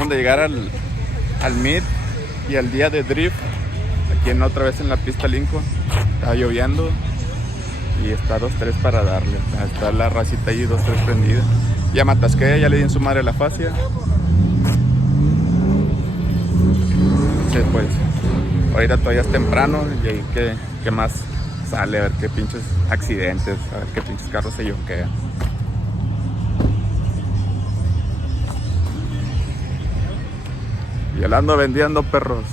Acabamos de llegar al Meet y al día de drift. Aquí otra vez en la pista Lincoln. Está lloviendo y está 2-3 para darle. Está la racita ahí 2-3 prendida. Ya me atasqué, ya le di en su madre la fascia. Sí, pues ahorita todavía es temprano y ahí que más sale, a ver qué pinches accidentes, a ver qué pinches carros se yoquean. Y el ando vendiendo, perros.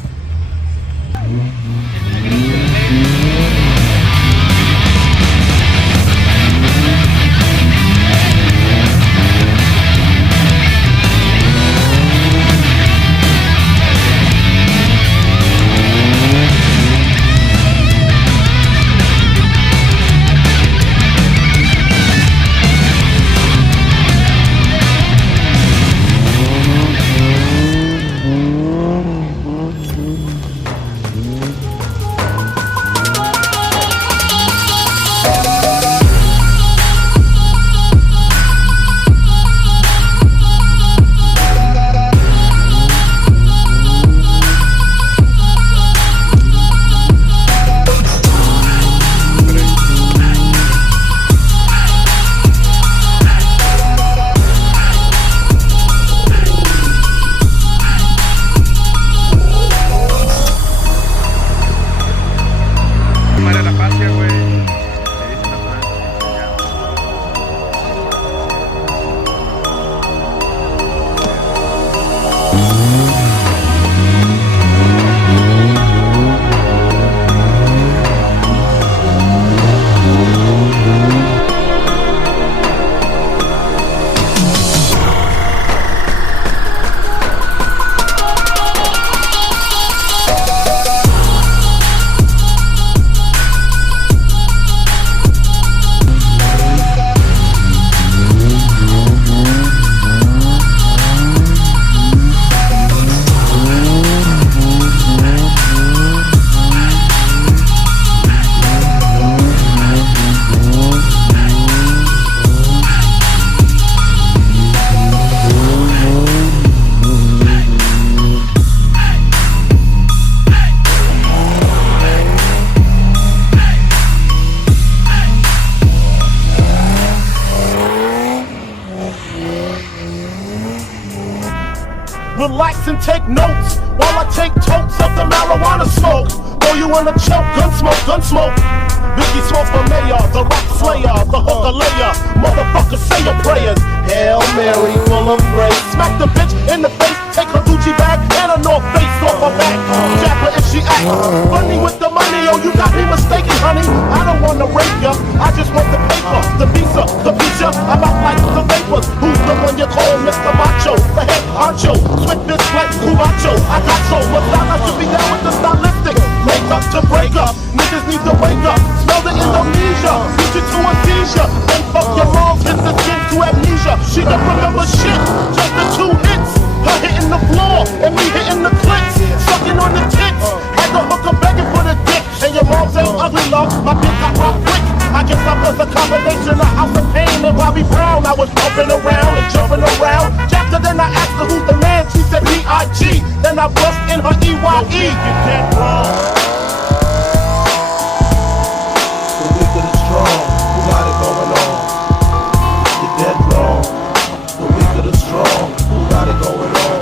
Relax and take notes while I take totes of the marijuana smoke. Throw you in a choke, gun smoke. Biggie smokes for mayor, the rap slayer, the hooker layer. Motherfucker, say your prayers. Hail Mary, full of grace. Smack the bitch in the face, take her Gucci bag and a North Face off her back. Jab her if she act funny with the money. Oh, you got me mistaken, honey. I don't want to rape ya, I just want the paper, the visa, the feature. I'm out like the vapors. Who's the one you call Mr. Macho? The head honcho, swiftness like Cubacho. I got so much time, I should be down with the stylistic. Make up to break up, niggas need to wake up. Smell the Indonesia, beat you to a seizure. Then fuck your moms, hit the skin to amnesia. She don't remember shit, just the 2 hits. Her hitting the floor, and me hitting the clits. Sucking on the tits, had the hooker begging for the dick. And your moms ain't ugly, love, my dick got rock quick. I guess I was a combination of House of Pain and Bobby Brown. I was bumping around and jumping around. After then I asked her who's the man, she said B.I.G. Then I bust in her E.Y.E. You dead wrong. The wicked is strong, who got it going on? You're dead wrong. The wicked is strong, who got it going on?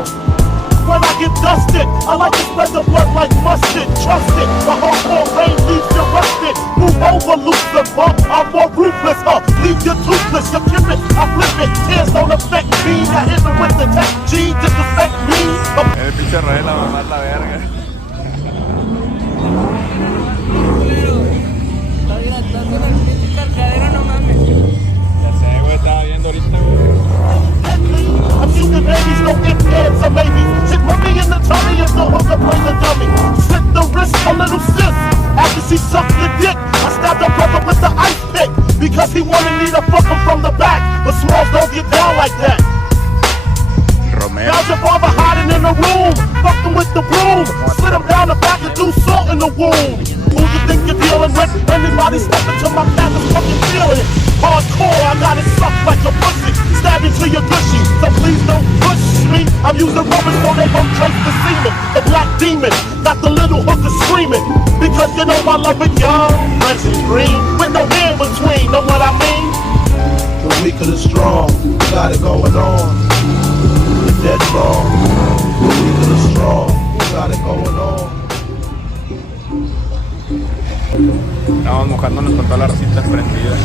When I get dusted, I like to spread the blood like mustard. Trust it, the hardcore rain leaves you rusted. Move over, Lucifer, I'm more ruthless. Leave you toothless, you kip it, I flip it. Tears don't affect me, I hit it with the tech G, disrespect me. El pinche Rael a mamar la verga. Ya sé, güey, estaba viendo ahorita, I'm shooting babies, no ifs, ands, or maybes. Shit, mommy in the tummy is the hooker, play the dummy. Slit the wrist, a little sis. After she sucked the dick, I stabbed her brother with the ice pick. Because he wanted me to fuck him from the back. But smalls don't get down like that. Romero. Now your father hiding in the room. Fuck him with the broom. Slit him down the back and do salt in the womb. Who you think you're dealing with? Anybody step into my path is fucking feeling it. Hardcore, I got it sucked like a pussy. Stab you till you're gushy. So please don't push me. I'm using rubbers so they won't trace the semen. The black demon got the little hooker screaming. Because you know I love it young, fresh and green, with no in between, know what I mean? The weak of the strong, we got it going on. You're dead wrong. The weak of the strong, we got it going on. Estamos mojándonos con toda la racita prendida.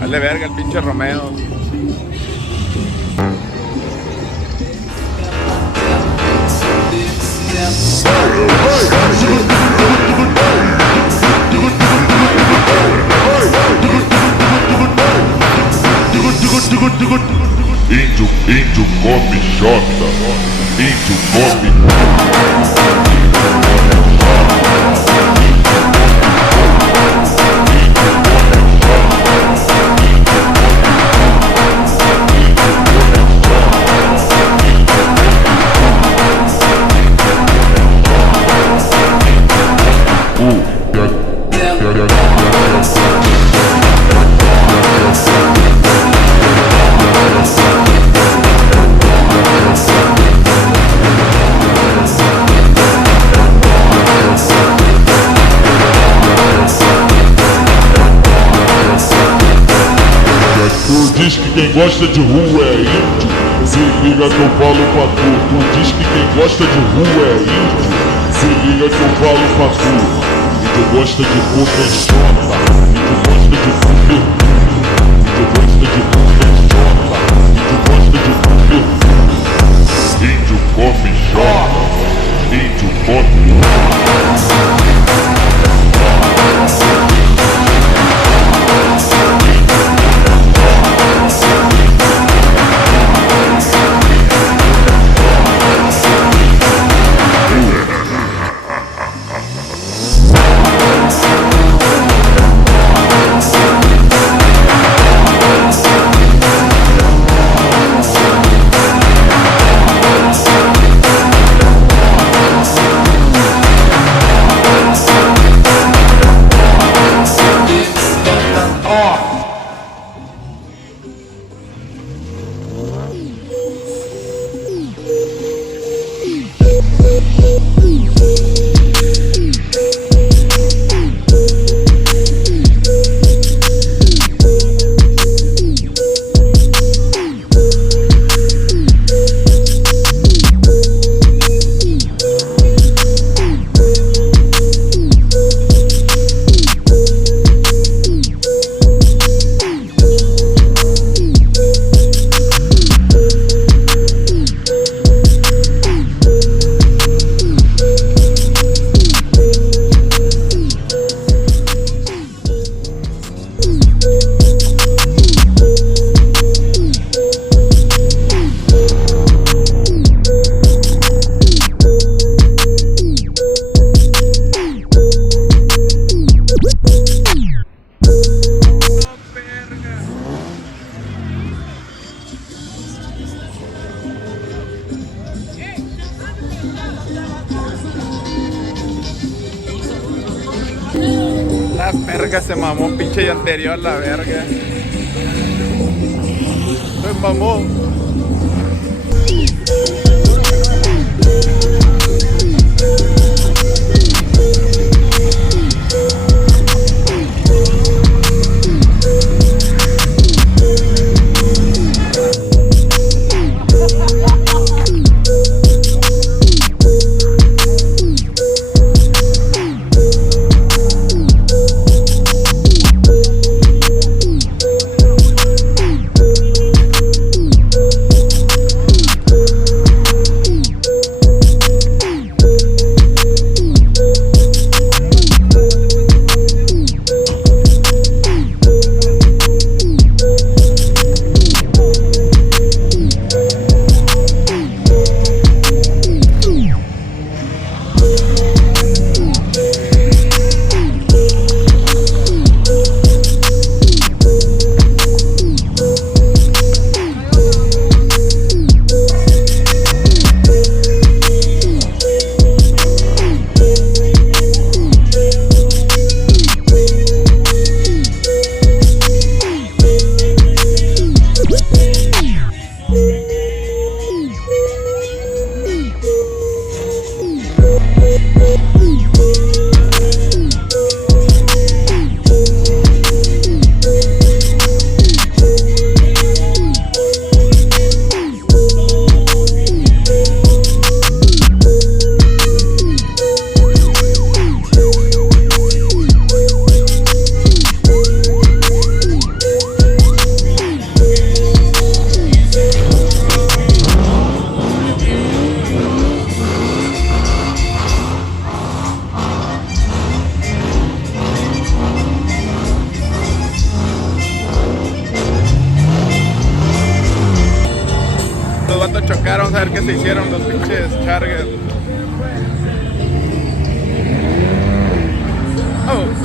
Dale verga el pinche Romeo. Índio come jota, índio come. Diz que quem gosta de rua é índio. Se liga que eu falo pra tu. Tu diz que quem gosta de rua é índio. Se liga que eu falo pra tu. Índio gosta de comer jota. Índio gosta de comer. Índio gosta de comer jota. Índio gosta de comer. Índio come jota. Índio come. La verga se mamó, pinche y anterior, la verga. Se mamó. sacar, vamos a ver qué se hicieron los pinches Chargers. Oh.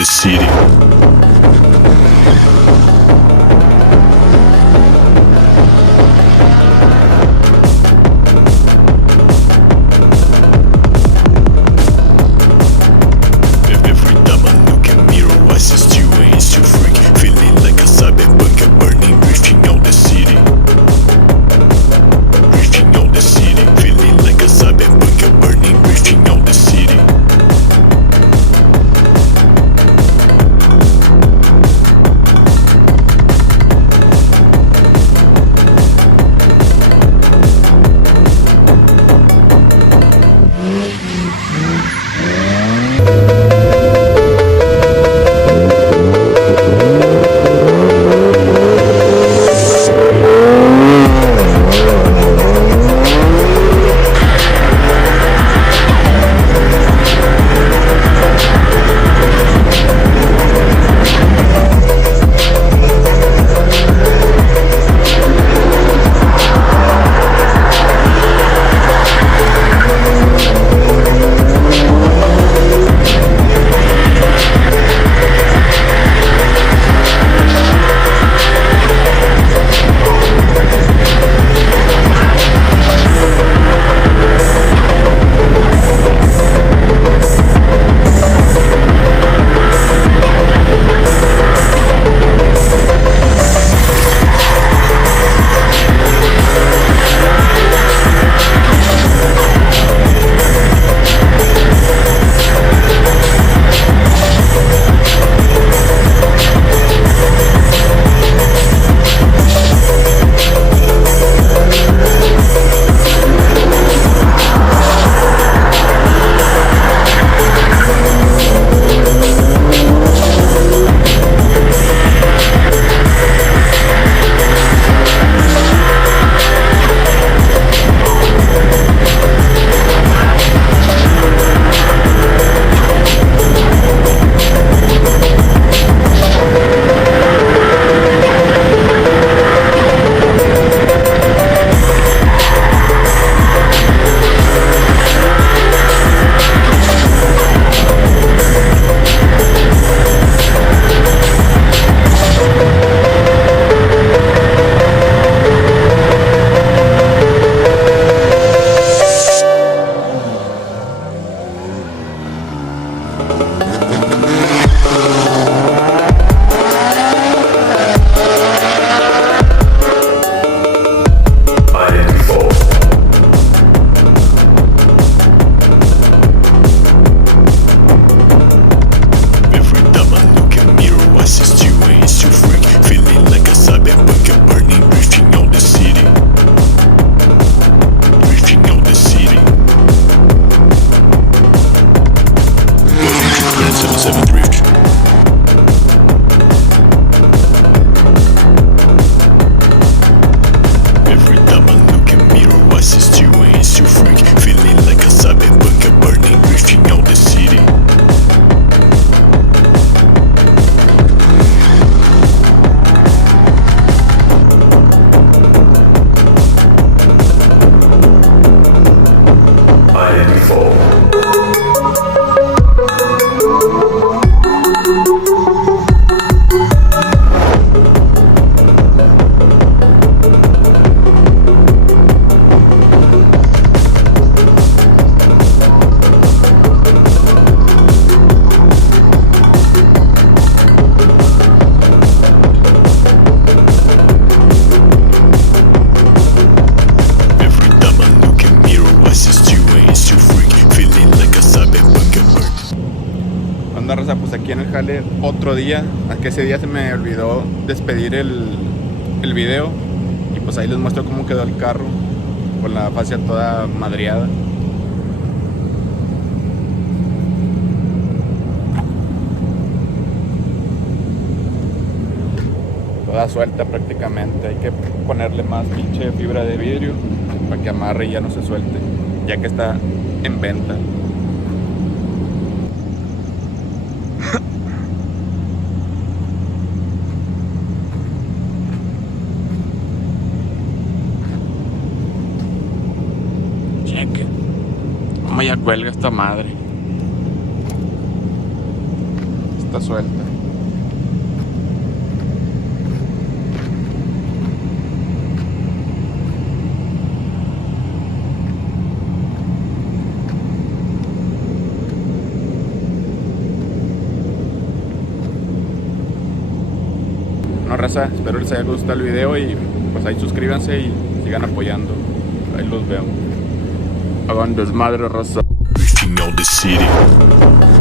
the city. Onda raza, pues aquí en el jale otro día. Es que ese día se me olvidó despedir el video. Y pues ahí les muestro cómo quedó el carro, con la fascia toda madreada. Toda suelta prácticamente. Hay que ponerle más pinche fibra de vidrio para que amarre y ya no se suelte, ya que está en venta. Cheque cómo ya cuelga esta madre. Está suelta. No, raza, espero les haya gustado el video y pues ahí suscríbanse y sigan apoyando. Ahí los veo. Hagan desmadre, raza. the city.